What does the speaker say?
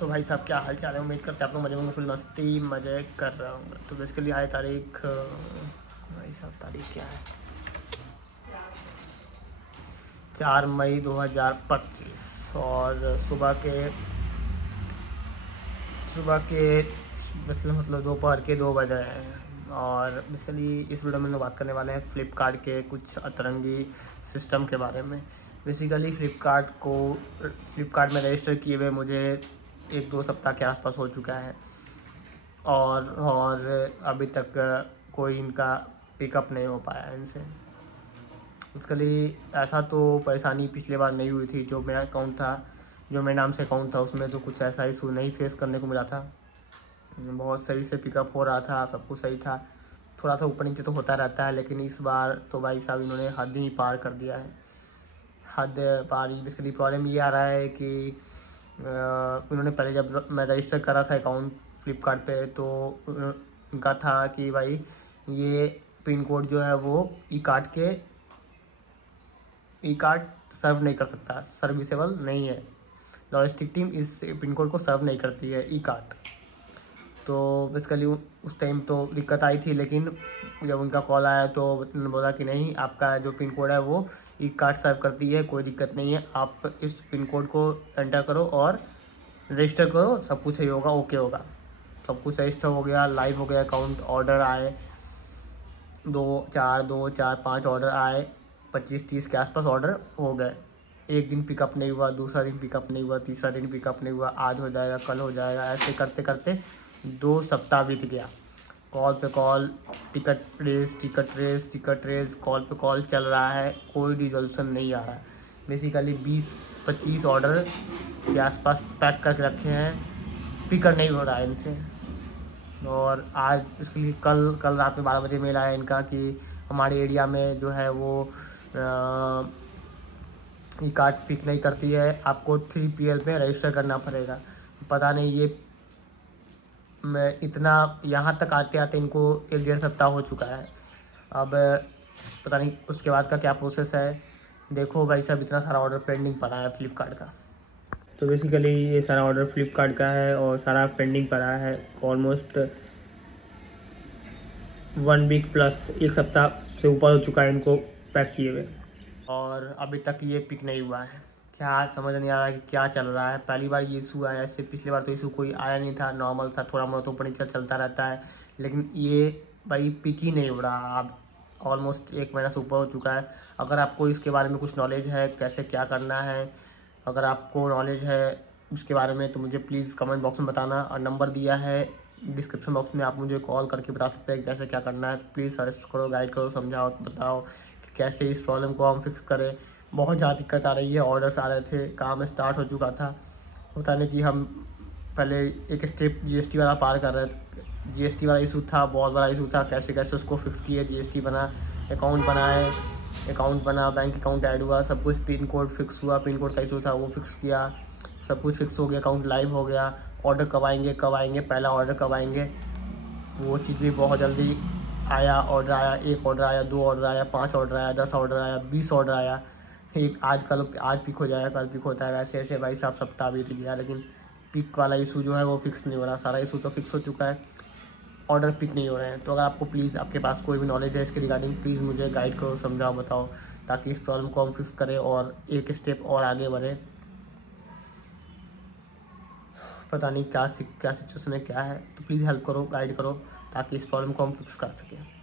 तो भाई साहब क्या हाल चाल है, उम्मीद करते हैं आप लोग मजे में फुल मस्ती मजे कर रहा हूँ। तो बेसिकली आज तारीख भाई साहब तारीख क्या है, 4 मई 2025 और सुबह के मतलब दोपहर के 2 बज रहे हैं। और बेसिकली इस वीडियो में हम लोग बात करने वाले हैं फ़्लिपकार्ट के कुछ अतरंगी सिस्टम के बारे में। बेसिकली फ़्लिपकार्ट में रजिस्टर किए हुए मुझे 1-2 सप्ताह के आसपास हो चुका है और अभी तक कोई इनका पिकअप नहीं हो पाया इनसे। बेसिकली ऐसा तो परेशानी पिछले बार नहीं हुई थी, जो मेरा अकाउंट था, जो मेरे नाम से अकाउंट था, उसमें तो कुछ ऐसा इशू नहीं फेस करने को मिला था। बहुत सही से पिकअप हो रहा था, सब कुछ सही था। थोड़ा सा ऊपर नीचे तो होता रहता है, लेकिन इस बार तो भाई साहब इन्होंने हद ही पार कर दिया है, हद पार। बेसिकली प्रॉब्लम ये आ रहा है कि उन्होंने पहले जब मैं रजिस्टर करा था अकाउंट फ्लिपकार्ट पे, तो उनका था कि भाई ये पिन कोड जो है वो ई कार्ड सर्व नहीं कर सकता, सर्विसेबल नहीं है। लॉजिस्टिक टीम इस पिन कोड को सर्व नहीं करती है, ई कार्ड। तो बेसिकली उस टाइम तो दिक्कत आई थी, लेकिन जब उनका कॉल आया तो उन्होंने बोला कि नहीं, आपका जो पिन कोड है वो ई कार्ड सर्व करती है, कोई दिक्कत नहीं है, आप इस पिन कोड को एंटर करो और रजिस्टर करो, सब कुछ सही होगा, ओके होगा। सब कुछ रजिस्टर हो गया, लाइव हो गया अकाउंट। ऑर्डर आए 2-4 5 ऑर्डर आए, 25-30 के आसपास ऑर्डर हो गए। एक दिन पिकअप नहीं हुआ, दूसरा दिन पिकअप नहीं हुआ, तीसरा दिन पिकअप नहीं हुआ, आज हो जाएगा, कल हो जाएगा, ऐसे करते करते 2 सप्ताह बीत गया। कॉल पे कॉल, टिकट रेस, कॉल पे कॉल चल रहा है, कोई रिजोल्यूशन नहीं आ रहा है। बेसिकली 20-25 ऑर्डर के आसपास पैक करके रखे हैं, पिकअप नहीं हो रहा है इनसे। और आज इसके लिए कल रात में 12 बजे मेल आया इनका कि हमारे एरिया में जो है वो ई कार्ड पिक नहीं करती है, आपको 3 PM में रजिस्टर करना पड़ेगा। पता नहीं ये मैं इतना यहाँ तक आते आते इनको 1-1.5 सप्ताह हो चुका है। अब पता नहीं उसके बाद का क्या प्रोसेस है। देखो भाई साहब, इतना सारा ऑर्डर पेंडिंग पड़ा है फ्लिपकार्ट का। तो बेसिकली ये सारा ऑर्डर फ्लिपकार्ट का है और सारा पेंडिंग पड़ा है, ऑलमोस्ट 1 वीक प्लस, 1 सप्ताह से ऊपर हो चुका है इनको पैक किए हुए, और अभी तक ये पिक नहीं हुआ है। क्या समझ नहीं आ रहा है कि क्या चल रहा है। पहली बार ये इशू आया, इससे पिछली बार तो इशू कोई आया नहीं था, नॉर्मल सा थोड़ा मोड़ा तो ऊपर नीचे चलता रहता है, लेकिन ये भाई पिक ही नहीं हो रहा। अब ऑलमोस्ट 1 महीना से ऊपर हो चुका है। अगर आपको इसके बारे में कुछ नॉलेज है, कैसे क्या करना है, अगर आपको नॉलेज है उसके बारे में, तो मुझे प्लीज़ कमेंट बॉक्स में बताना। और नंबर दिया है डिस्क्रिप्शन बॉक्स में, आप मुझे कॉल करके बता सकते हैं कैसे क्या करना है। प्लीज़ सजेस्ट करो, गाइड करो, समझाओ, बताओ कि कैसे इस प्रॉब्लम को हम फिक्स करें। बहुत ज़्यादा दिक्कत आ रही है, ऑर्डर्स आ रहे थे, काम स्टार्ट हो चुका था। होता नहीं कि हम पहले एक स्टेप GST वाला पार कर रहे थे, GST वाला इशू था, बहुत बड़ा इशू था, कैसे कैसे उसको फिक्स किए। GST बना, अकाउंट बना, बैंक अकाउंट ऐड हुआ, सब कुछ, पिन कोड फिक्स हुआ, पिन कोड का इशू था वो फिक्स किया, सब कुछ फिक्स हो गया, अकाउंट लाइव हो गया। ऑर्डर कब आएंगे, पहला ऑर्डर कब आएंगे, वो चीज़ भी बहुत जल्दी आया। ऑर्डर आया, 1 ऑर्डर आया, 2 ऑर्डर आया, 5 ऑर्डर आया, 10 ऑर्डर आया, 20 ऑर्डर आया। एक आज पिक हो जाएगा, कल पिक होता है, वैसे ऐसे भाई साहब सप्ताह बीत गया, लेकिन पिक वाला इशू जो है वो फिक्स नहीं हो रहा। सारा इशू तो फिक्स हो चुका है, ऑर्डर पिक नहीं हो रहे हैं। तो अगर आपको प्लीज़, आपके पास कोई भी नॉलेज है इसके रिगार्डिंग, प्लीज़ मुझे गाइड करो, समझाओ, बताओ, ताकि इस प्रॉब्लम को हम फिक्स करें और एक स्टेप और आगे बढ़े। पता नहीं क्या सिचुएशन है, क्या है, तो प्लीज़ हेल्प करो, गाइड करो, ताकि इस प्रॉब्लम को हम फिक्स कर सकें।